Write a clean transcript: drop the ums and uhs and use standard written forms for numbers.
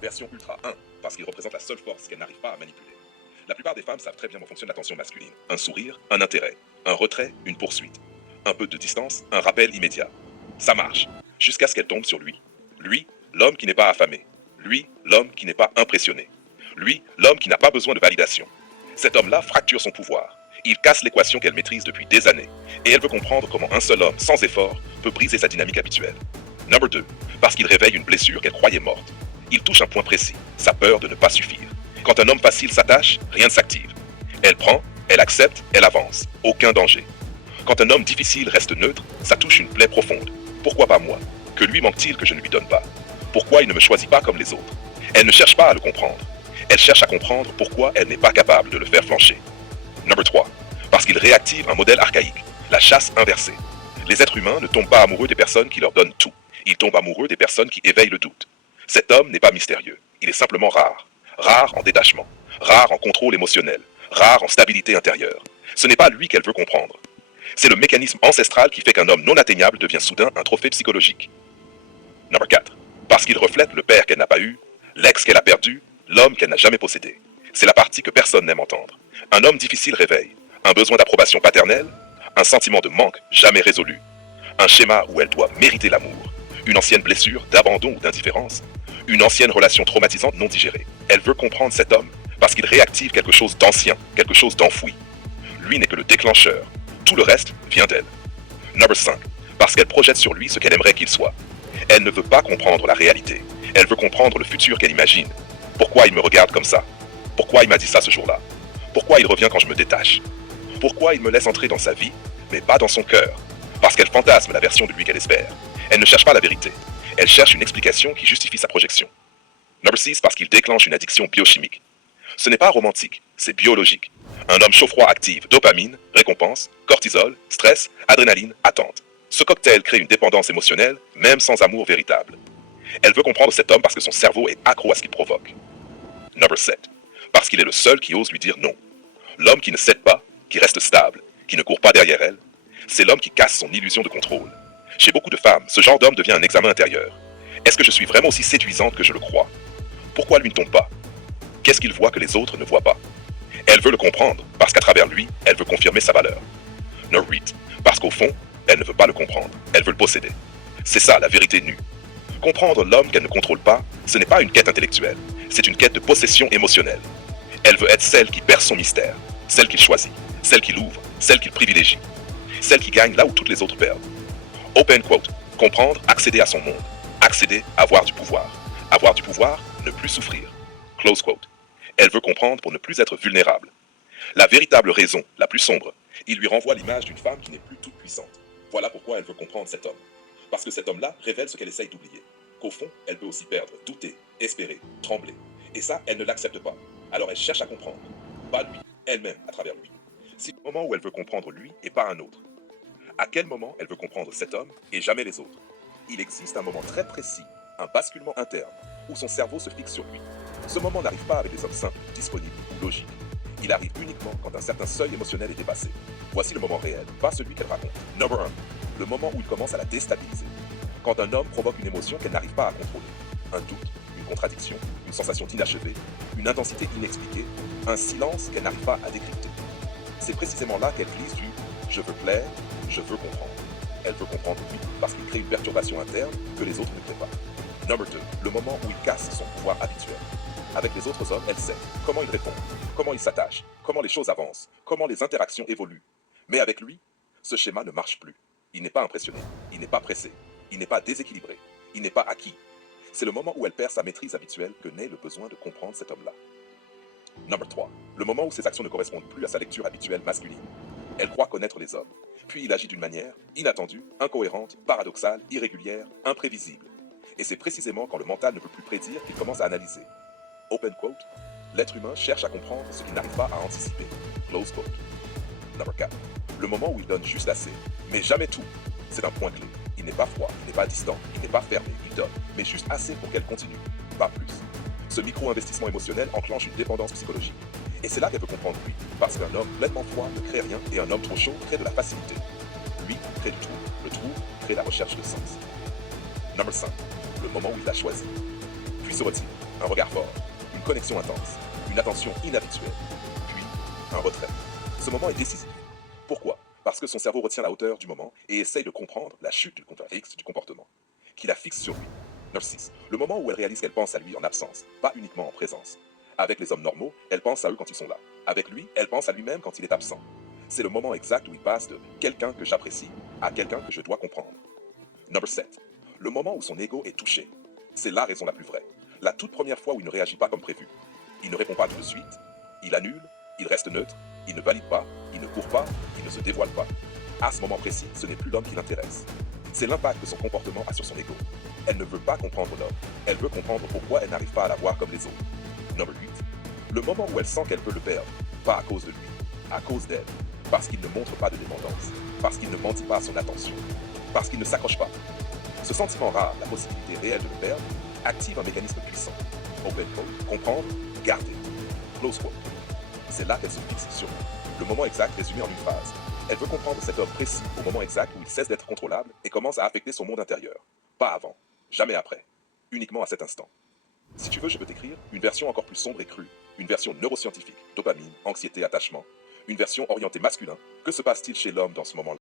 Version Ultra 1, parce qu'il représente la seule force qu'elle n'arrive pas à manipuler. La plupart des femmes savent très bien comment fonctionne l'attention masculine. Un sourire, un intérêt. Un retrait, une poursuite. Un peu de distance, un rappel immédiat. Ça marche, jusqu'à ce qu'elle tombe sur lui. Lui, l'homme qui n'est pas affamé. Lui, l'homme qui n'est pas impressionné. Lui, l'homme qui n'a pas besoin de validation. Cet homme-là fracture son pouvoir. Il casse l'équation qu'elle maîtrise depuis des années. Et elle veut comprendre comment un seul homme, sans effort, peut briser sa dynamique habituelle. Number 2, parce qu'il réveille une blessure qu'elle croyait morte. Il touche un point précis, sa peur de ne pas suffire. Quand un homme facile s'attache, rien ne s'active. Elle prend, elle accepte, elle avance. Aucun danger. Quand un homme difficile reste neutre, ça touche une plaie profonde. Pourquoi pas moi? Que lui manque-t-il que je ne lui donne pas? Pourquoi il ne me choisit pas comme les autres? Elle ne cherche pas à le comprendre. Elle cherche à comprendre pourquoi elle n'est pas capable de le faire flancher. Number 3. Parce qu'il réactive un modèle archaïque, la chasse inversée. Les êtres humains ne tombent pas amoureux des personnes qui leur donnent tout. Ils tombent amoureux des personnes qui éveillent le doute. Cet homme n'est pas mystérieux. Il est simplement rare. Rare en détachement. Rare en contrôle émotionnel. Rare en stabilité intérieure. Ce n'est pas lui qu'elle veut comprendre. C'est le mécanisme ancestral qui fait qu'un homme non atteignable devient soudain un trophée psychologique. Number 4. Parce qu'il reflète le père qu'elle n'a pas eu, l'ex qu'elle a perdu, l'homme qu'elle n'a jamais possédé. C'est la partie que personne n'aime entendre. Un homme difficile réveille un besoin d'approbation paternelle, un sentiment de manque jamais résolu, un schéma où elle doit mériter l'amour, une ancienne blessure d'abandon ou d'indifférence, une ancienne relation traumatisante non digérée. Elle veut comprendre cet homme parce qu'il réactive quelque chose d'ancien, quelque chose d'enfoui. Lui n'est que le déclencheur. Tout le reste vient d'elle. Number 5. Parce qu'elle projette sur lui ce qu'elle aimerait qu'il soit. Elle ne veut pas comprendre la réalité. Elle veut comprendre le futur qu'elle imagine. Pourquoi il me regarde comme ça? Pourquoi il m'a dit ça ce jour-là? Pourquoi il revient quand je me détache? Pourquoi il me laisse entrer dans sa vie, mais pas dans son cœur? Parce qu'elle fantasme la version de lui qu'elle espère. Elle ne cherche pas la vérité. Elle cherche une explication qui justifie sa projection. Number 6. Parce qu'il déclenche une addiction biochimique. Ce n'est pas romantique, c'est biologique. Un homme chaud-froid active dopamine, récompense, cortisol, stress, adrénaline, attente. Ce cocktail crée une dépendance émotionnelle, même sans amour véritable. Elle veut comprendre cet homme parce que son cerveau est accro à ce qu'il provoque. Number 7. Parce qu'il est le seul qui ose lui dire non. L'homme qui ne cède pas, qui reste stable, qui ne court pas derrière elle, c'est l'homme qui casse son illusion de contrôle. Chez beaucoup de femmes, ce genre d'homme devient un examen intérieur. Est-ce que je suis vraiment aussi séduisante que je le crois? Pourquoi lui ne tombe pas? Qu'est-ce qu'il voit que les autres ne voient pas? Elle veut le comprendre, parce qu'à travers lui, elle veut confirmer sa valeur. Number 8. Parce qu'au fond, elle ne veut pas le comprendre, elle veut le posséder. C'est ça, la vérité nue. Comprendre l'homme qu'elle ne contrôle pas, ce n'est pas une quête intellectuelle, c'est une quête de possession émotionnelle. Elle veut être celle qui perce son mystère, celle qu'il choisit, celle qu'il ouvre, celle qu'il privilégie, celle qui gagne là où toutes les autres perdent. Open quote. Comprendre, accéder à son monde. Accéder, avoir du pouvoir. Avoir du pouvoir, ne plus souffrir. Close quote. Elle veut comprendre pour ne plus être vulnérable. La véritable raison, la plus sombre, il lui renvoie l'image d'une femme qui n'est plus toute puissante. Voilà pourquoi elle veut comprendre cet homme. Parce que cet homme-là révèle ce qu'elle essaye d'oublier. Qu'au fond, elle peut aussi perdre, douter, espérer, trembler. Et ça, elle ne l'accepte pas. Alors elle cherche à comprendre. Pas lui, elle-même à travers lui. C'est le moment où elle veut comprendre lui et pas un autre. À quel moment elle veut comprendre cet homme et jamais les autres? Il existe un moment très précis, un basculement interne, où son cerveau se fixe sur lui. Ce moment n'arrive pas avec des hommes simples, disponibles ou logiques. Il arrive uniquement quand un certain seuil émotionnel est dépassé. Voici le moment réel, pas celui qu'elle raconte. Number 1. Le moment où il commence à la déstabiliser. Quand un homme provoque une émotion qu'elle n'arrive pas à contrôler. Un doute, une contradiction, une sensation d'inachevé, une intensité inexpliquée, un silence qu'elle n'arrive pas à décrypter. C'est précisément là qu'elle glisse du « je veux plaire, je veux comprendre ». Elle veut comprendre lui parce qu'il crée une perturbation interne que les autres ne créent pas. Number 2. Le moment où il casse son pouvoir habituel. Avec les autres hommes, elle sait comment ils répondent, comment ils s'attachent, comment les choses avancent, comment les interactions évoluent. Mais avec lui, ce schéma ne marche plus. Il n'est pas impressionné, il n'est pas pressé, il n'est pas déséquilibré, il n'est pas acquis. C'est le moment où elle perd sa maîtrise habituelle que naît le besoin de comprendre cet homme-là. Number 3. Le moment où ses actions ne correspondent plus à sa lecture habituelle masculine. Elle croit connaître les hommes. Puis il agit d'une manière inattendue, incohérente, paradoxale, irrégulière, imprévisible. Et c'est précisément quand le mental ne peut plus prédire qu'il commence à analyser. Open quote. L'être humain cherche à comprendre ce qu'il n'arrive pas à anticiper. Close quote. Number 4. Le moment où il donne juste assez, mais jamais tout. C'est un point clé. Il n'est pas froid, il n'est pas distant, il n'est pas fermé, il donne, mais juste assez pour qu'elle continue, pas plus. Ce micro-investissement émotionnel enclenche une dépendance psychologique. Et c'est là qu'elle veut comprendre lui, parce qu'un homme pleinement froid ne crée rien et un homme trop chaud crée de la facilité. Lui crée du trou, le trou crée la recherche de sens. Number 5. Le moment où il l'a choisi. Puis se retire. un regard fort, une connexion intense, une attention inhabituelle, puis un retrait. Ce moment est décisif. Pourquoi? Parce que son cerveau retient la hauteur du moment et essaye de comprendre la chute du contexte du comportement, qui la fixe sur lui. 9-6. Le moment où elle réalise qu'elle pense à lui en absence, pas uniquement en présence. Avec les hommes normaux, elle pense à eux quand ils sont là. Avec lui, elle pense à lui-même quand il est absent. C'est le moment exact où il passe de quelqu'un que j'apprécie à quelqu'un que je dois comprendre. Number 7. Le moment où son ego est touché. C'est la raison la plus vraie. La toute première fois où il ne réagit pas comme prévu. Il ne répond pas tout de suite, il annule, il reste neutre, il ne valide pas, il ne court pas, il ne se dévoile pas. À ce moment précis, ce n'est plus l'homme qui l'intéresse. C'est l'impact que son comportement a sur son ego. Elle ne veut pas comprendre l'homme, elle veut comprendre pourquoi elle n'arrive pas à la voir comme les autres. Number 8. Le moment où elle sent qu'elle peut le perdre, pas à cause de lui, à cause d'elle, parce qu'il ne montre pas de dépendance, parce qu'il ne mendie pas son attention, parce qu'il ne s'accroche pas. Ce sentiment rare, la possibilité réelle de le perdre, active un mécanisme puissant. Open quote, comprendre, garder. Close quote. C'est là qu'elle se fixe sur lui. Le moment exact résumé en une phrase. Elle veut comprendre cet homme précis au moment exact où il cesse d'être contrôlable et commence à affecter son monde intérieur. Pas avant, jamais après, uniquement à cet instant. Si tu veux, je peux t'écrire une version encore plus sombre et crue, une version neuroscientifique, dopamine, anxiété, attachement, une version orientée masculin. Que se passe-t-il chez l'homme dans ce moment-là?